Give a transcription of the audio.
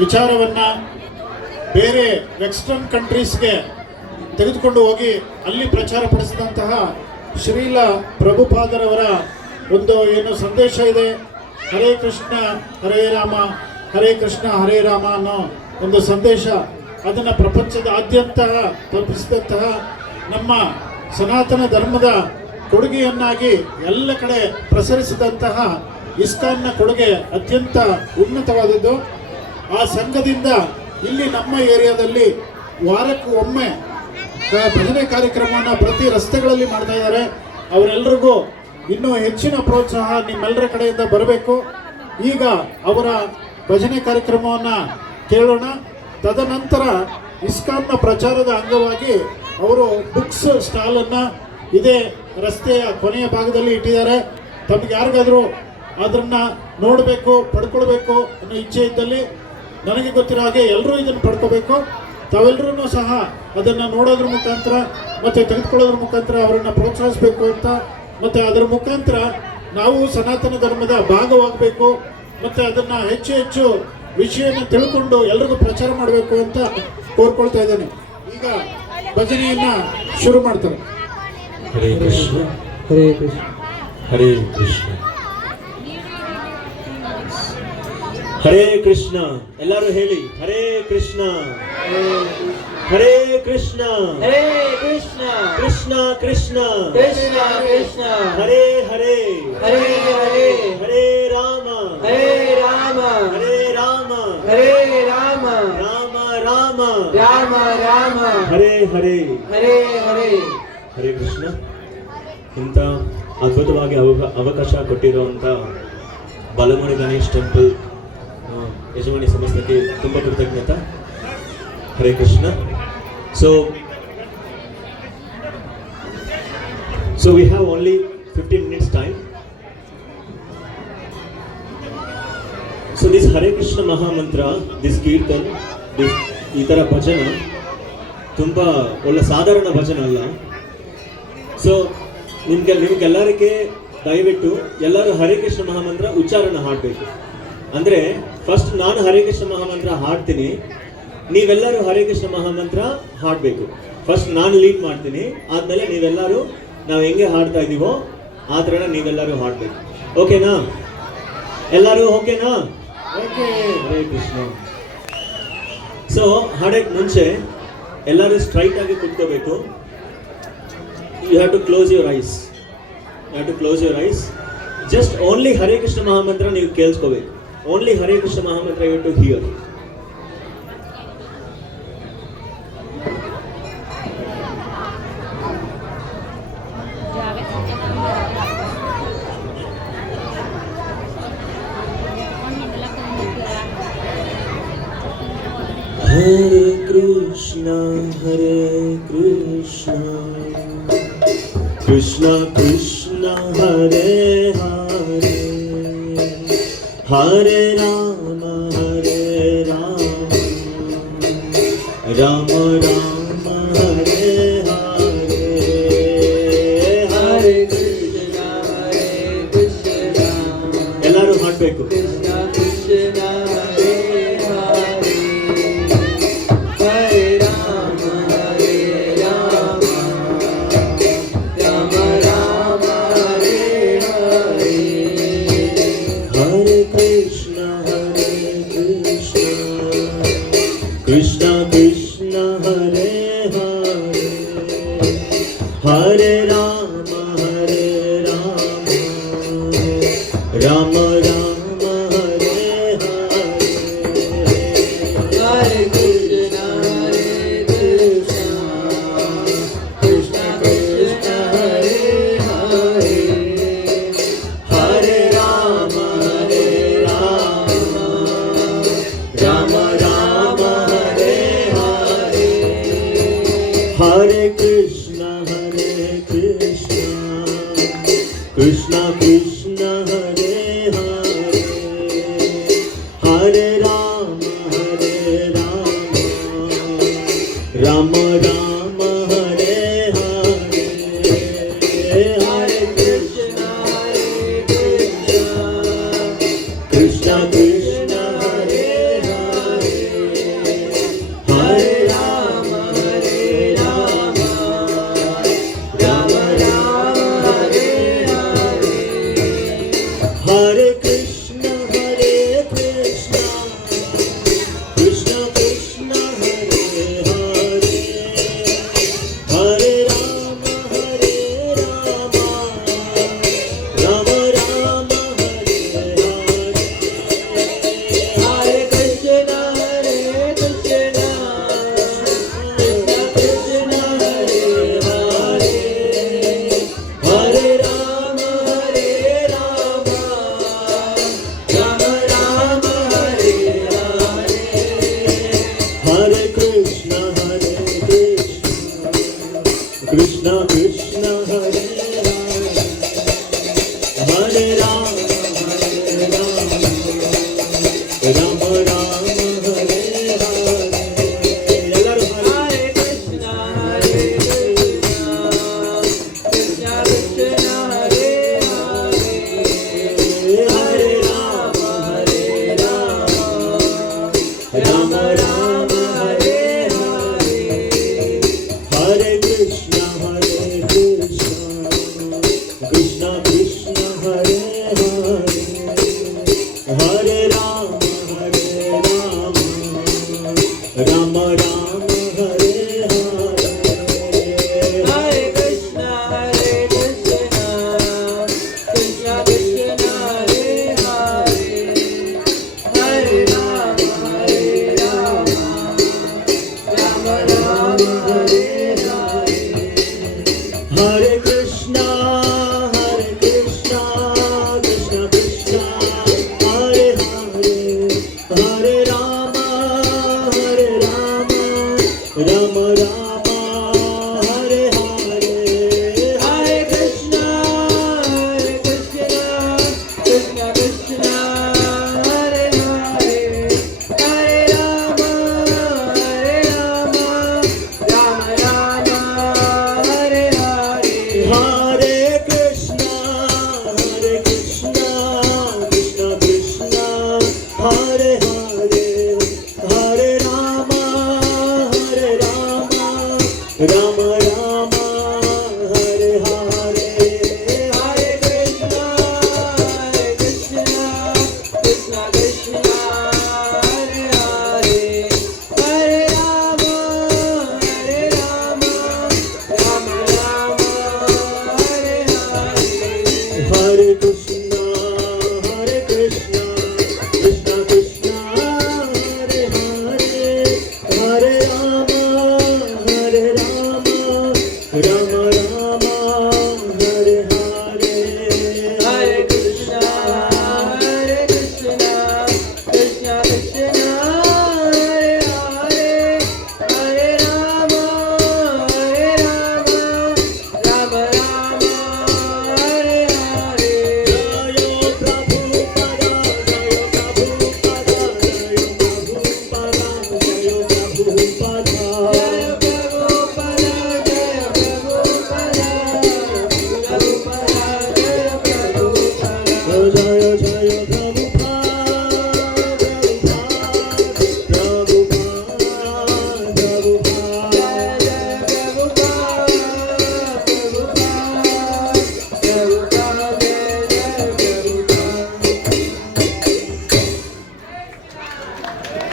ವಿಚಾರವನ್ನ ಬೇರೆ ವೆಸ್ಟರ್ನ್ ಕಂಟ್ರೀಸ್ಗೆ ತೆಗೆದುಕೊಂಡು ಹೋಗಿ ಅಲ್ಲಿ ಪ್ರಚಾರ ಪಡಿಸಿದಂತಹ ಶ್ರೀಲ ಪ್ರಭುಪಾದರವರ ಒಂದು ಏನು ಸಂದೇಶ ಇದೆ, ಹರೇ ಕೃಷ್ಣ ಹರೇ ರಾಮ ಹರೇ ಕೃಷ್ಣ ಹರೇ ರಾಮ ಅನ್ನೋ ಒಂದು ಸಂದೇಶ, ಅದನ್ನು ಪ್ರಪಂಚದಾದ್ಯಂತ ತಲುಪಿಸಿದಂತಹ ನಮ್ಮ ಸನಾತನ ಧರ್ಮದ ಕೊಡುಗೆಯನ್ನಾಗಿ ಎಲ್ಲ ಕಡೆ ಪ್ರಸರಿಸಿದಂತಹ ಇಸ್ಕಾನ್ನ ಕೊಡುಗೆ ಅತ್ಯಂತ ಉನ್ನತವಾದದ್ದು. ಆ ಸಂಘದಿಂದ ಇಲ್ಲಿ ನಮ್ಮ ಏರಿಯಾದಲ್ಲಿ ವಾರಕ್ಕೂ ಒಮ್ಮೆ ಭಜನೆ ಕಾರ್ಯಕ್ರಮವನ್ನು ಪ್ರತಿ ರಸ್ತೆಗಳಲ್ಲಿ ಮಾಡ್ತಾ ಇದ್ದಾರೆ. ಅವರೆಲ್ಲರಿಗೂ ಇನ್ನೂ ಹೆಚ್ಚಿನ ಪ್ರೋತ್ಸಾಹ ನಿಮ್ಮೆಲ್ಲರ ಕಡೆಯಿಂದ ಬರಬೇಕು. ಈಗ ಅವರ ಭಜನೆ ಕಾರ್ಯಕ್ರಮವನ್ನು ಕೇಳೋಣ. ತದನಂತರ ಇಸ್ಕಾನ್ನ ಪ್ರಚಾರದ ಅಂಗವಾಗಿ ಅವರು ಬುಕ್ಸ್ ಸ್ಟಾಲನ್ನು ಇದೇ ರಸ್ತೆಯ ಕೊನೆಯ ಭಾಗದಲ್ಲಿ ಇಟ್ಟಿದ್ದಾರೆ. ತಮಗೆ ಯಾರಿಗಾದರೂ ಅದನ್ನು ನೋಡಬೇಕು, ಪಡ್ಕೊಳ್ಬೇಕು ಅನ್ನೋ ಇಚ್ಛೆ ಇದ್ದಲ್ಲಿ ನನಗೆ ಗೊತ್ತಿರೋ ಹಾಗೆ ಎಲ್ಲರೂ ಇದನ್ನು ಪಡ್ಕೋಬೇಕು. ತಾವೆಲ್ಲರೂ ಸಹ ಅದನ್ನು ನೋಡೋದ್ರ ಮುಖಾಂತರ ಮತ್ತು ತೆಗೆದುಕೊಳ್ಳೋದ್ರ ಮುಖಾಂತರ ಅವರನ್ನು ಪ್ರೋತ್ಸಾಹಿಸಬೇಕು ಅಂತ, ಮತ್ತು ಅದರ ಮುಖಾಂತರ ನಾವು ಸನಾತನ ಧರ್ಮದ ಭಾಗವಾಗಬೇಕು ಮತ್ತು ಅದನ್ನು ಹೆಚ್ಚು ಹೆಚ್ಚು ವಿಷಯನ ತಿಳ್ಕೊಂಡು ಎಲ್ರಿಗೂ ಪ್ರಚಾರ ಮಾಡಬೇಕು ಅಂತ ಕೋರ್ಕೊಳ್ತಾ ಇದ್ದೇನೆ. ಈಗ ಭಜನೆಯನ್ನು ಶುರು ಮಾಡ್ತಾರೆ. ಹರೇ ಕೃಷ್ಣ ಹರೇ ಕೃಷ್ಣ ಹರೇ ಕೃಷ್ಣ ಹರೇ ಕೃಷ್ಣ. ಎಲ್ಲರೂ ಹೇಳಿ ಹರೇ ಕೃಷ್ಣ ಹರೇ ಕೃಷ್ಣ ಹರೇ ಕೃಷ್ಣ ಕೃಷ್ಣ ಕೃಷ್ಣ ಕೃಷ್ಣ ಕೃಷ್ಣ ಹರೇ ಹರೇ ಹರೇ ಹರೇ ಹರೇ ರಾಮ ಹರೇ ರಾಮ ಹರೇ ರಾಮ ಹರೇ ರಾಮ ರಾಮ ರಾಮ ರಾಮ ರಾಮ ಹರೇ ಹರೇ ಹರೇ ಹರೇ. ಹರೇ ಕೃಷ್ಣ. ಇಂಥ ಅದ್ಭುತವಾಗಿ ಅವಕಾಶ ಕೊಟ್ಟಿರುವಂಥ ಬಾಲಮುರಿ ಗಣೇಶ್ ಟೆಂಪಲ್ ಯಜಮಾನಿ ಸಂಸ್ಥೆಗೆ ತುಂಬ ಕೃತಜ್ಞತೆ. ಹರೇ Krishna. So we have only 15 minutes time. So this Hare Krishna Mahamantra, this Kirtan, this ಈ ಥರ ಭಜನ ತುಂಬ ಒಳ್ಳೆ ಸಾಧಾರಣ ಭಜನ ಅಲ್ಲ. ಸೊ ನಿಮ್ಗೆಲ್ಲರಿಗೆ ದಯವಿಟ್ಟು ಎಲ್ಲರೂ ಹರೇ ಕೃಷ್ಣ ಮಹಾಮಂತ್ರ ಉಚ್ಚಾರಣ ಹಾಡಬೇಕು. ಅಂದರೆ ಫಸ್ಟ್ ನಾನು ಹರೇ ಕೃಷ್ಣ ಮಹಾಮಂತ್ರ ಹಾಡ್ತೀನಿ, ನೀವೆಲ್ಲರೂ ಹರೇ ಕೃಷ್ಣ ಮಹಾಮಂತ್ರ ಹಾಡಬೇಕು. ಫಸ್ಟ್ ನಾನು ಲೀಡ್ ಮಾಡ್ತೀನಿ, ಆದಮೇಲೆ ನೀವೆಲ್ಲರೂ ನಾವು ಹೆಂಗೆ ಹಾಡ್ತಾ ಇದ್ದೀವೋ ಆ ಥರನ ನೀವೆಲ್ಲರೂ ಹಾಡಬೇಕು. ಓಕೆನಾ? ಎಲ್ಲರೂ ಓಕೆನಾ? ಓಕೆ. ಹರೇ ಕೃಷ್ಣ. ಸೊ ಹಾಡೋಕ್ಕೆ ಮುಂಚೆ ಎಲ್ಲರೂ ಸ್ಟ್ರೈಟ್ ಆಗಿ ಕುತ್ಕೋಬೇಕು. You have to close your eyes. You have to close your eyes. Just only Hare Krishna ಮಹಾಮಂತ್ರ ನೀವು ಕೇಳಿಸ್ಕೋಬೇಕು. ಓನ್ಲಿ ಹರೇ ಕೃಷ್ಣ ಮಹಾಮಂತ್ರ you to hear. Hare Krishna Krishna Krishna Hare Hare Hare Rama Rama Rama Hare Hare Hare Krishna ಎಲ್ಲರೂ ಹಾಡಬೇಕು. Krishna Krishna Hare Hare Hare Rama Rama Rama Hare Hare. Hare Krishna Krishna Krishna Hare Hare Hare Rama Rama Rama Hare Hare. Hare Krishna Krishna Krishna Hare Hare Hare Rama Rama Rama Hare Ram